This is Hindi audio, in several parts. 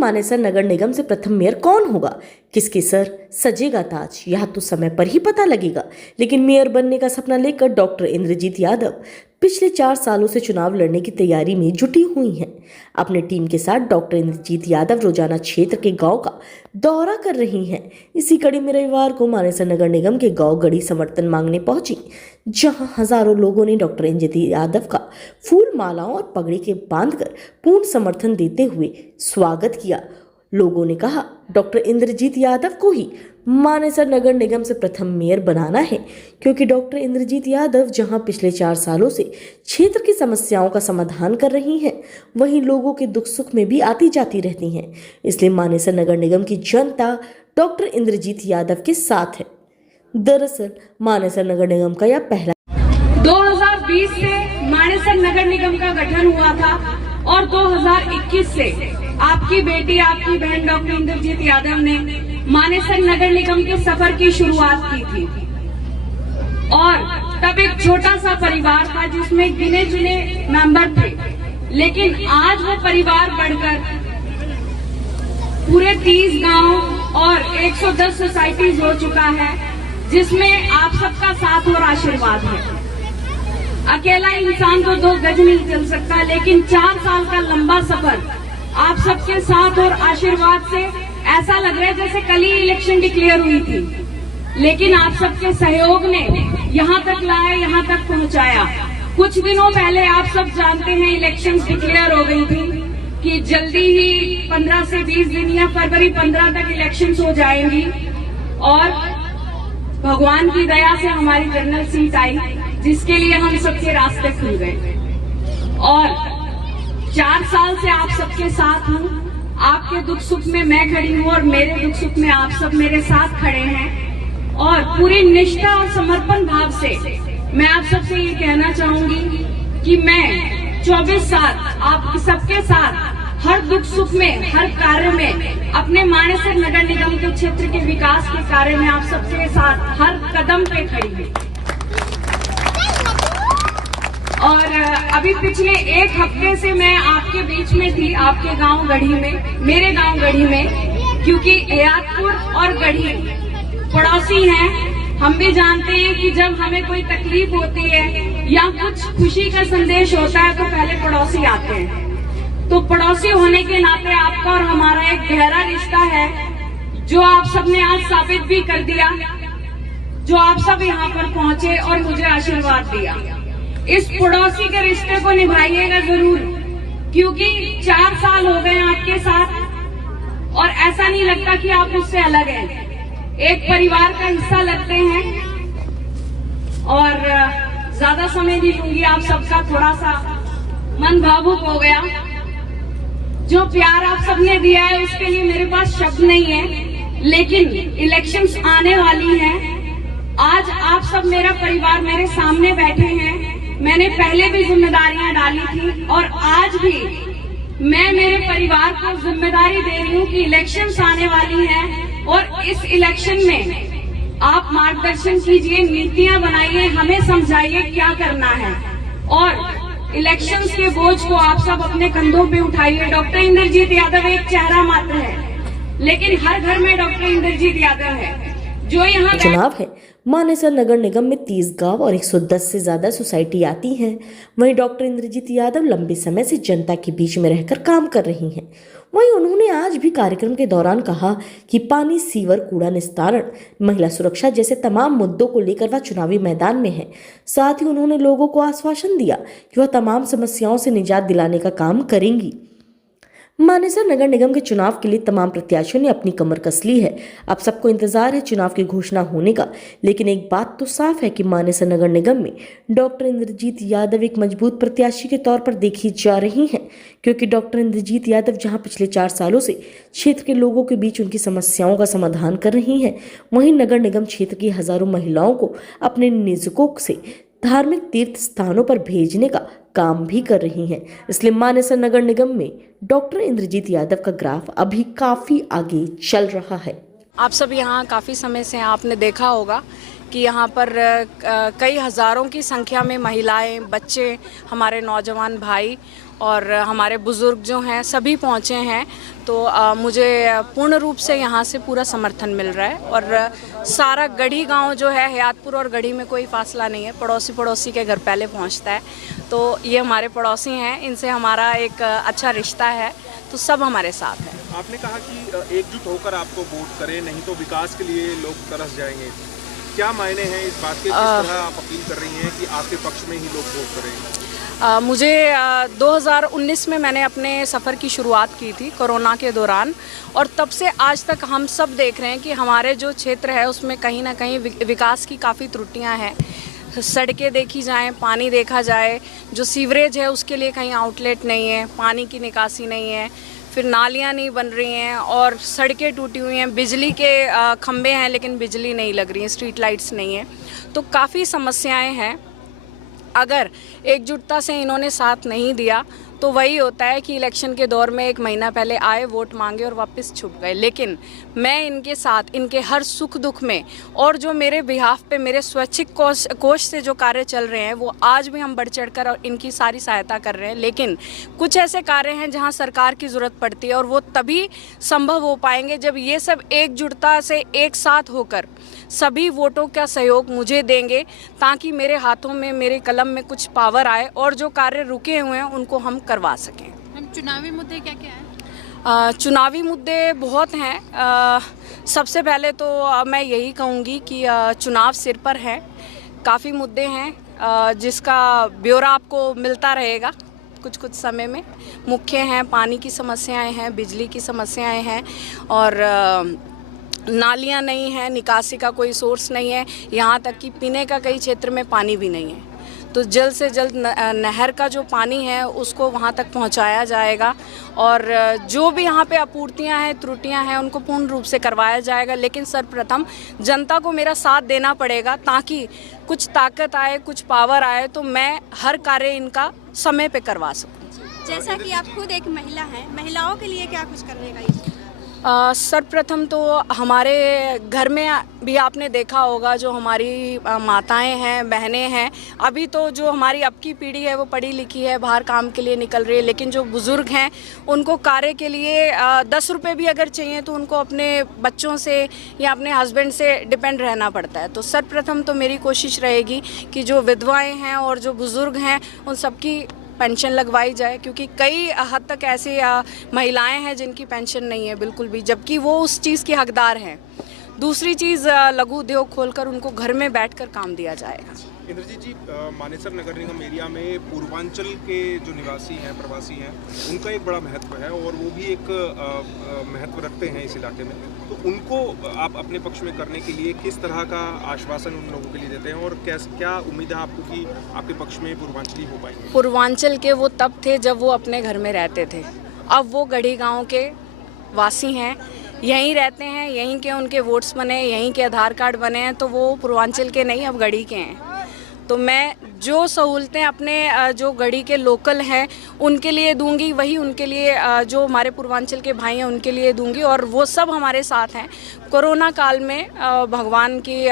मानेसर नगर निगम से प्रथम मेयर कौन होगा, किसके सर सजेगा ताज, यह तो समय पर ही पता लगेगा। लेकिन मेयर बनने का सपना लेकर डॉक्टर इंद्रजीत यादव पिछले 4 सालों से चुनाव लड़ने की तैयारी में जुटी हुई हैं। अपने टीम के साथ डॉक्टर इंद्रजीत यादव रोजाना क्षेत्र के गांव का दौरा कर रही हैं। इसी कड़ी में रविवार को मानेसर नगर निगम के गांव गढ़ी समर्थन मांगने पहुंची, जहां हजारों लोगों ने डॉक्टर इंद्रजीत यादव का फूल मालाओं और पगड़ी के बांधकर पूर्ण समर्थन देते हुए स्वागत किया। लोगों ने कहा डॉक्टर इंद्रजीत यादव को ही मानेसर नगर निगम से प्रथम मेयर बनाना है, क्योंकि डॉक्टर इंद्रजीत यादव जहां पिछले 4 सालों से क्षेत्र की समस्याओं का समाधान कर रही हैं, वहीं लोगों के दुख सुख में भी आती जाती रहती हैं। इसलिए मानेसर नगर निगम की जनता डॉक्टर इंद्रजीत यादव के साथ है। दरअसल मानेसर नगर निगम का यह पहला 2020 से मानेसर नगर निगम का गठन हुआ था और 2021 से आपकी बेटी, आपकी बहन डॉक्टर इंद्रजीत यादव ने मानेसर नगर निगम के सफर की शुरुआत की थी। और तब एक छोटा सा परिवार था जिसमें गिने चुने मेंबर थे, लेकिन आज वो परिवार बढ़कर पूरे 30 गांव और 110 सोसाइटीज हो चुका है, जिसमें आप सबका साथ और आशीर्वाद है। अकेला इंसान तो 2 गज नहीं चल सकता, लेकिन 4 साल का लंबा सफर आप सबके साथ और आशीर्वाद से ऐसा लग रहा है जैसे कल ही इलेक्शन डिक्लेयर हुई थी, लेकिन आप सबके सहयोग ने यहाँ तक लाया, यहाँ तक पहुँचाया। कुछ दिनों पहले आप सब जानते हैं इलेक्शन डिक्लेयर हो गई थी कि जल्दी ही 15 से 20 दिन या फरवरी 15 तक इलेक्शन हो जाएंगी, और भगवान की दया से हमारी जनरल सीट आई, जिसके लिए हम सबके रास्ते खुल गए। और 4 साल से आप सबके साथ हूँ, आपके दुख सुख में मैं खड़ी हूँ और मेरे दुख सुख में आप सब मेरे साथ खड़े हैं। और पूरी निष्ठा और समर्पण भाव से मैं आप सबसे ये कहना चाहूंगी कि मैं 24 साल आप सबके साथ हर दुख सुख में, हर कार्य में, अपने मानेसर नगर निगम के क्षेत्र के विकास के कार्य में आप सबके साथ हर कदम पे खड़ी हूँ। और अभी पिछले 1 हफ्ते से मैं आपके बीच में थी, आपके गांव गढ़ी में, मेरे गांव गढ़ी में, क्योंकि हयातपुर और गढ़ी पड़ोसी हैं। हम भी जानते हैं कि जब हमें कोई तकलीफ होती है या कुछ खुशी का संदेश होता है तो पहले पड़ोसी आते हैं। तो पड़ोसी होने के नाते आपका और हमारा एक गहरा रिश्ता है, जो आप सबने आज साबित भी कर दिया, जो आप सब यहाँ पर पहुंचे और मुझे आशीर्वाद दिया। इस पड़ोसी के रिश्ते को निभाइएगा जरूर, क्योंकि 4 साल हो गए आपके साथ और ऐसा नहीं लगता कि आप मुझसे अलग हैं, एक परिवार का हिस्सा लगते हैं। और ज्यादा समय नहीं लूंगी, आप सबका थोड़ा सा मन भावुक हो गया। जो प्यार आप सबने दिया है उसके लिए मेरे पास शब्द नहीं है, लेकिन इलेक्शंस आने वाली हैं। आज आप सब मेरा परिवार मेरे सामने बैठे हैं। मैंने पहले भी जिम्मेदारियां डाली थी और आज भी मैं मेरे परिवार को जिम्मेदारी दे रही हूं कि इलेक्शंस आने वाली हैं और इस इलेक्शन में आप मार्गदर्शन कीजिए, नीतियां बनाइए, हमें समझाइए क्या करना है, और इलेक्शंस के बोझ को आप सब अपने कंधों पे उठाइए। डॉक्टर इंद्रजीत यादव एक चेहरा मात्र है, लेकिन हर घर में डॉक्टर इंद्रजीत यादव है। जो यहाँ चुनाव है, मानेसर नगर निगम में 30 गांव और 110 से ज्यादा सोसाइटी आती हैं। वहीं डॉक्टर इंद्रजीत यादव लंबे समय से जनता के बीच में रहकर काम कर रही हैं। वहीं उन्होंने आज भी कार्यक्रम के दौरान कहा कि पानी, सीवर, कूड़ा निस्तारण, महिला सुरक्षा जैसे तमाम मुद्दों को लेकर वह चुनावी मैदान में है। साथ ही उन्होंने लोगों को आश्वासन दिया कि वह तमाम समस्याओं से निजात दिलाने का काम करेंगी। मानेसर नगर निगम के चुनाव के लिए तमाम प्रत्याशियों ने अपनी कमर कस ली है। अब सबको इंतजार है चुनाव की घोषणा होने का, लेकिन एक बात तो साफ है कि मानेसर नगर निगम में डॉक्टर इंद्रजीत यादव एक मजबूत प्रत्याशी के तौर पर देखी जा रही हैं, क्योंकि डॉक्टर इंद्रजीत यादव जहां पिछले 4 सालों से क्षेत्र के लोगों के बीच उनकी समस्याओं का समाधान कर रही हैं, वहीं नगर निगम क्षेत्र की हजारों महिलाओं को अपने निजकों से धार्मिक तीर्थ स्थानों पर भेजने का काम भी कर रही हैं। इसलिए मानेसर नगर निगम में डॉक्टर इंद्रजीत यादव का ग्राफ अभी काफी आगे चल रहा है। आप सब यहाँ काफ़ी समय से आपने देखा होगा कि यहाँ पर कई हज़ारों की संख्या में महिलाएं, बच्चे, हमारे नौजवान भाई और हमारे बुज़ुर्ग जो हैं सभी पहुँचे हैं। तो मुझे पूर्ण रूप से यहाँ से पूरा समर्थन मिल रहा है और सारा गढ़ी गांव जो है, हयातपुर और गढ़ी में कोई फासला नहीं है, पड़ोसी के घर पहले पहुँचता है। तो ये हमारे पड़ोसी हैं, इनसे हमारा एक अच्छा रिश्ता है, तो सब हमारे साथ हैं। आपने कहा कि एकजुट होकर आपको वोट करें, नहीं तो विकास के लिए लोग तरस जाएंगे। क्या मायने हैं इस बात के, किस तरह आप अपील कर रही हैं कि आपके पक्ष में ही लोग वोट करें? मुझे 2019 में मैंने अपने सफ़र की शुरुआत की थी कोरोना के दौरान, और तब से आज तक हम सब देख रहे हैं कि हमारे जो क्षेत्र है उसमें कहीं ना कहीं विकास की काफ़ी त्रुटियां हैं। सड़कें देखी जाएं, पानी देखा जाए, जो सीवरेज है उसके लिए कहीं आउटलेट नहीं है, पानी की निकासी नहीं है, फिर नालियाँ नहीं बन रही हैं और सड़कें टूटी हुई हैं, बिजली के खंभे हैं लेकिन बिजली नहीं लग रही है, स्ट्रीट लाइट्स नहीं है। तो काफ़ी समस्याएं हैं। अगर एकजुटता से इन्होंने साथ नहीं दिया तो वही होता है कि इलेक्शन के दौर में 1 महीना पहले आए, वोट मांगे और वापस छुप गए। लेकिन मैं इनके साथ, इनके हर सुख दुख में, और जो मेरे बिहाफ पे मेरे स्वैच्छिक कोष से जो कार्य चल रहे हैं वो आज भी हम बढ़ चढ़ कर और इनकी सारी सहायता कर रहे हैं। लेकिन कुछ ऐसे कार्य हैं जहां सरकार की ज़रूरत पड़ती है और वो तभी संभव हो पाएंगे जब ये सब एकजुटता से एक साथ होकर सभी वोटों का सहयोग मुझे देंगे, ताकि मेरे हाथों में, मेरे कलम में कुछ पावर आए और जो कार्य रुके हुए हैं उनको हम करवा सकें। चुनावी मुद्दे क्या क्या हैं? चुनावी मुद्दे बहुत हैं। सबसे पहले तो मैं यही कहूँगी कि चुनाव सिर पर है, काफ़ी मुद्दे हैं जिसका ब्यौरा आपको मिलता रहेगा कुछ समय में। मुख्य हैं, पानी की समस्याएं हैं, बिजली की समस्याएं हैं और नालियाँ नहीं हैं, निकासी का कोई सोर्स नहीं है, यहाँ तक कि पीने का कई क्षेत्र में पानी भी नहीं है। तो जल्द से जल्द नहर का जो पानी है उसको वहाँ तक पहुँचाया जाएगा और जो भी यहाँ पे आपूर्तियाँ हैं, त्रुटियाँ हैं, उनको पूर्ण रूप से करवाया जाएगा। लेकिन सर्वप्रथम जनता को मेरा साथ देना पड़ेगा, ताकि कुछ ताकत आए, कुछ पावर आए, तो मैं हर कार्य इनका समय पे करवा सकूँ। जैसा कि आप खुद एक महिला हैं, महिलाओं के लिए क्या कुछ करने का इच्छा? सर्वप्रथम तो हमारे घर में भी आपने देखा होगा, जो हमारी माताएं हैं, बहनें हैं, अभी तो जो हमारी अब की पीढ़ी है वो पढ़ी लिखी है, बाहर काम के लिए निकल रही है, लेकिन जो बुज़ुर्ग हैं उनको कार्य के लिए 10 रुपये भी अगर चाहिए तो उनको अपने बच्चों से या अपने हस्बैंड से डिपेंड रहना पड़ता है। तो सर्वप्रथम तो मेरी कोशिश रहेगी कि जो विधवाएँ हैं और जो बुज़ुर्ग हैं उन सबकी पेंशन लगवाई जाए, क्योंकि कई हद तक ऐसी महिलाएं हैं जिनकी पेंशन नहीं है बिल्कुल भी, जबकि वो उस चीज़ की हकदार हैं। दूसरी चीज़, लघु उद्योग खोलकर उनको घर में बैठकर काम दिया जाएगा। इंद्रजीत जी, मानेसर नगर निगम एरिया में पूर्वांचल के जो निवासी हैं, प्रवासी हैं, उनका एक बड़ा महत्व है और वो भी एक महत्व रखते हैं इस इलाके में। तो उनको आप अपने पक्ष में करने के लिए किस तरह का आश्वासन उन लोगों के लिए देते हैं और क्या उम्मीद है आपको कि आपके पक्ष में पूर्वांचली हो पाएंगे? पूर्वांचल के वो तब थे जब वो अपने घर में रहते थे, अब वो गढ़ी गाँव के वासी हैं, यहीं रहते हैं, यहीं के उनके वोट्स बने, यहीं के आधार कार्ड बने हैं, तो वो पूर्वांचल के नहीं, अब गढ़ी के हैं। तो मैं जो सहूलतें अपने जो गढ़ी के लोकल हैं उनके लिए दूंगी, वही उनके लिए जो हमारे पूर्वांचल के भाई हैं उनके लिए दूंगी, और वो सब हमारे साथ हैं। कोरोना काल में भगवान की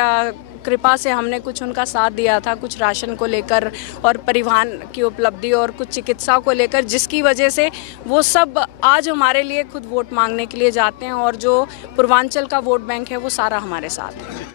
कृपा से हमने कुछ उनका साथ दिया था, कुछ राशन को लेकर और परिवहन की उपलब्धि और कुछ चिकित्सा को लेकर, जिसकी वजह से वो सब आज हमारे लिए खुद वोट मांगने के लिए जाते हैं, और जो पूर्वांचल का वोट बैंक है वो सारा हमारे साथ है।